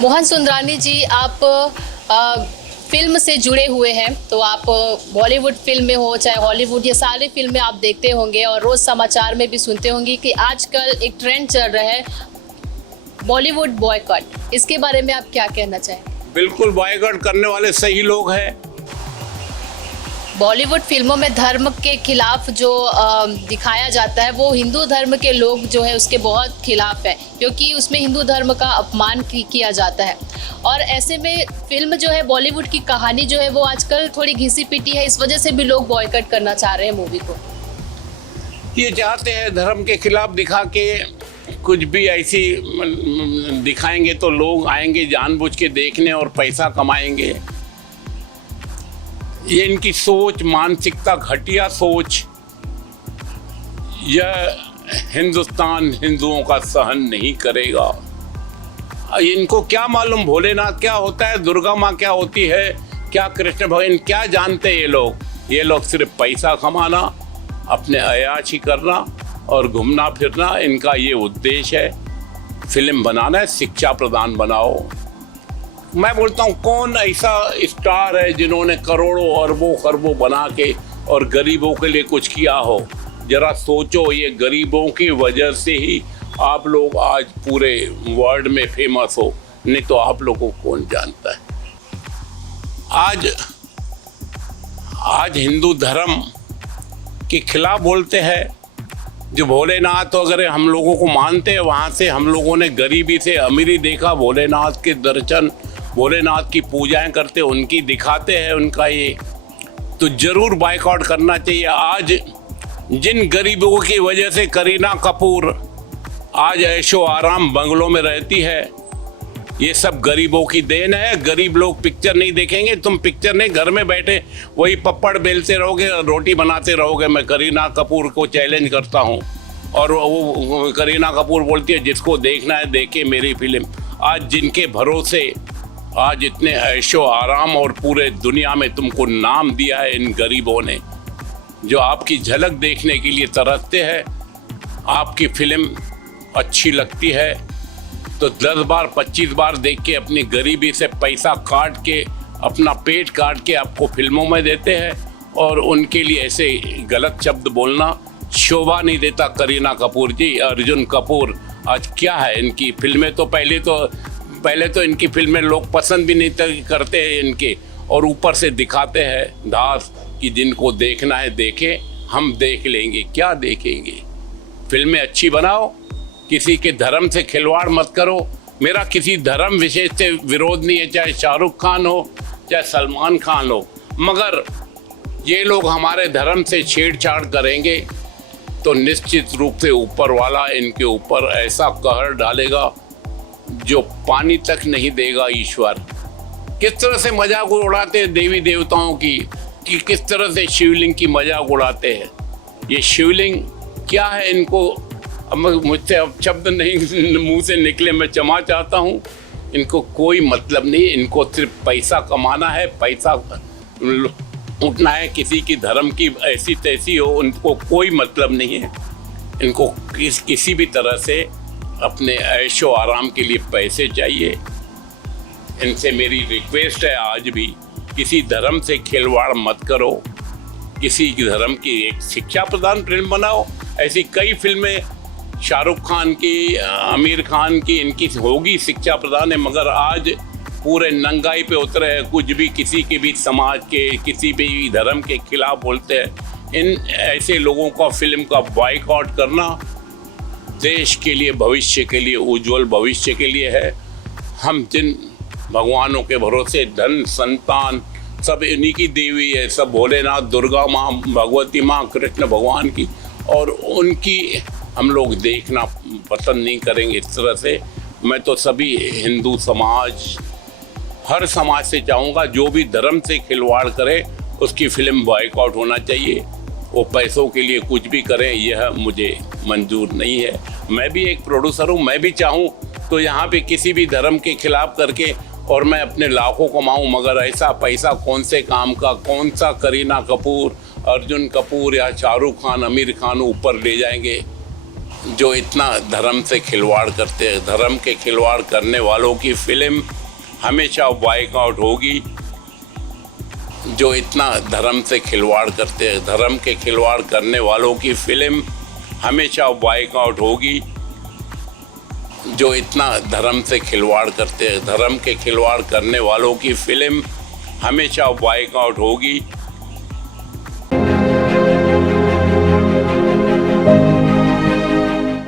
मोहन सुंदरानी जी, आप फिल्म से जुड़े हुए हैं, तो आप बॉलीवुड फिल्म में हो चाहे हॉलीवुड, ये सारी फिल्में आप देखते होंगे और रोज़ समाचार में भी सुनते होंगे कि आजकल एक ट्रेंड चल रहा है बॉलीवुड बॉयकॉट। इसके बारे में आप क्या कहना चाहेंगे? बिल्कुल, बॉयकॉट करने वाले सही लोग हैं। बॉलीवुड फिल्मों में धर्म के खिलाफ जो दिखाया जाता है वो हिंदू धर्म के लोग जो है उसके बहुत खिलाफ है, क्योंकि उसमें हिंदू धर्म का अपमान किया जाता है। और ऐसे में फिल्म जो है, बॉलीवुड की कहानी जो है वो आजकल थोड़ी घिसी पिटी है, इस वजह से भी लोग बॉयकॉट करना चाह रहे हैं मूवी को। ये चाहते हैं धर्म के खिलाफ दिखा के कुछ भी ऐसी दिखाएंगे तो लोग आएंगे जानबूझ के देखने और पैसा कमाएंगे। ये इनकी सोच, मानसिकता, घटिया सोच, यह हिंदुस्तान हिंदुओं का सहन नहीं करेगा। इनको क्या मालूम भोलेनाथ क्या होता है, दुर्गा माँ क्या होती है, क्या कृष्ण भगवान क्या जानते हैं ये लोग सिर्फ पैसा कमाना, अपने अयाशी करना और घूमना फिरना, इनका ये उद्देश्य है। फिल्म बनाना है, शिक्षा प्रदान बनाओ। मैं बोलता हूँ कौन ऐसा स्टार है जिन्होंने करोड़ों अरबों खरबों बना के और गरीबों के लिए कुछ किया हो? जरा सोचो, ये गरीबों की वजह से ही आप लोग आज पूरे वर्ल्ड में फेमस हो, नहीं तो आप लोगों को कौन जानता है। आज हिंदू धर्म के खिलाफ बोलते हैं। जो भोलेनाथ तो अगर हम लोगों को मानते हैं, वहाँ से हम लोगों ने गरीबी से अमीरी देखा, भोलेनाथ के दर्शन, भोलेनाथ की पूजाएं करते, उनकी दिखाते हैं उनका ये, तो जरूर बायकॉट करना चाहिए। आज जिन गरीबों की वजह से करीना कपूर आज ऐशो आराम बंगलों में रहती है, ये सब गरीबों की देन है। गरीब लोग पिक्चर नहीं देखेंगे, तुम पिक्चर नहीं, घर में बैठे वही पप्पड़ बेलते रहोगे, रोटी बनाते रहोगे। मैं करीना कपूर को चैलेंज करता हूँ, और वो करीना कपूर बोलती है जिसको देखना है देखे मेरी फिल्म। आज जिनके भरोसे आज इतने ऐशो आराम और पूरे दुनिया में तुमको नाम दिया है इन गरीबों ने, जो आपकी झलक देखने के लिए तरसते हैं। आपकी फिल्म अच्छी लगती है तो 10 बार 25 बार देख के अपनी गरीबी से पैसा काट के, अपना पेट काट के आपको फिल्मों में देते हैं, और उनके लिए ऐसे गलत शब्द बोलना शोभा नहीं देता। करीना कपूर जी, अर्जुन कपूर, आज क्या है इनकी फिल्में, तो पहले तो इनकी फिल्में लोग पसंद भी नहीं करते हैं इनके, और ऊपर से दिखाते हैं दास कि जिनको देखना है देखे, हम देख लेंगे। क्या देखेंगे? फिल्में अच्छी बनाओ, किसी के धर्म से खिलवाड़ मत करो। मेरा किसी धर्म विशेष से विरोध नहीं है, चाहे शाहरुख खान हो चाहे सलमान खान हो, मगर ये लोग हमारे धर्म से छेड़छाड़ करेंगे तो निश्चित रूप से ऊपर वाला इनके ऊपर ऐसा कहर डालेगा जो पानी तक नहीं देगा ईश्वर। किस तरह से मजाक उड़ाते हैं देवी देवताओं की, कि किस तरह से शिवलिंग की मजाक उड़ाते हैं। ये शिवलिंग क्या है, इनको मुझसे अब शब्द नहीं मुंह से निकले, मैं क्षमा चाहता हूँ। इनको कोई मतलब नहीं, इनको सिर्फ पैसा कमाना है, पैसा उठना है। किसी की धर्म की ऐसी तैसी हो, उनको कोई मतलब नहीं है। इनको किसी भी तरह से अपने ऐशो आराम के लिए पैसे चाहिए। इनसे मेरी रिक्वेस्ट है आज भी, किसी धर्म से खिलवाड़ मत करो, किसी धर्म की एक शिक्षा प्रदान फिल्म बनाओ। ऐसी कई फिल्में शाहरुख खान की, आमिर खान की, इनकी होगी शिक्षा प्रदान है, मगर आज पूरे नंगाई पे उतरे हैं। कुछ भी किसी के भी समाज के, किसी भी धर्म के खिलाफ बोलते हैं। इन ऐसे लोगों का फिल्म का बॉयकॉट करना देश के लिए, भविष्य के लिए, उज्जवल भविष्य के लिए है। हम जिन भगवानों के भरोसे, धन संतान सब इन्हीं की देवी है, सब भोलेनाथ, दुर्गा माँ, भगवती माँ, कृष्ण भगवान की, और उनकी हम लोग देखना पसंद नहीं करेंगे इस तरह से। मैं तो सभी हिंदू समाज, हर समाज से चाहूँगा जो भी धर्म से खिलवाड़ करे उसकी फिल्म बॉयकॉट होना चाहिए। वो पैसों के लिए कुछ भी करें, यह मुझे मंजूर नहीं है। मैं भी एक प्रोड्यूसर हूँ, मैं भी चाहूँ तो यहाँ पे किसी भी धर्म के खिलाफ करके और मैं अपने लाखों कमाऊँ, मगर ऐसा पैसा कौन से काम का, कौन सा करीना कपूर, अर्जुन कपूर या शाहरुख खान, आमिर खान ऊपर ले जाएंगे? जो इतना धर्म से खिलवाड़ करते हैं, धर्म के खिलवाड़ करने वालों की फिल्म हमेशा बॉयकॉट होगी। जो इतना धर्म से खिलवाड़ करते हैं, धर्म के खिलवाड़ करने वालों की फिल्म हमेशा बॉयकॉट होगी। जो इतना धर्म से खिलवाड़ करते हैं, धर्म के खिलवाड़ करने वालों की फिल्म हमेशा बॉयकॉट होगी।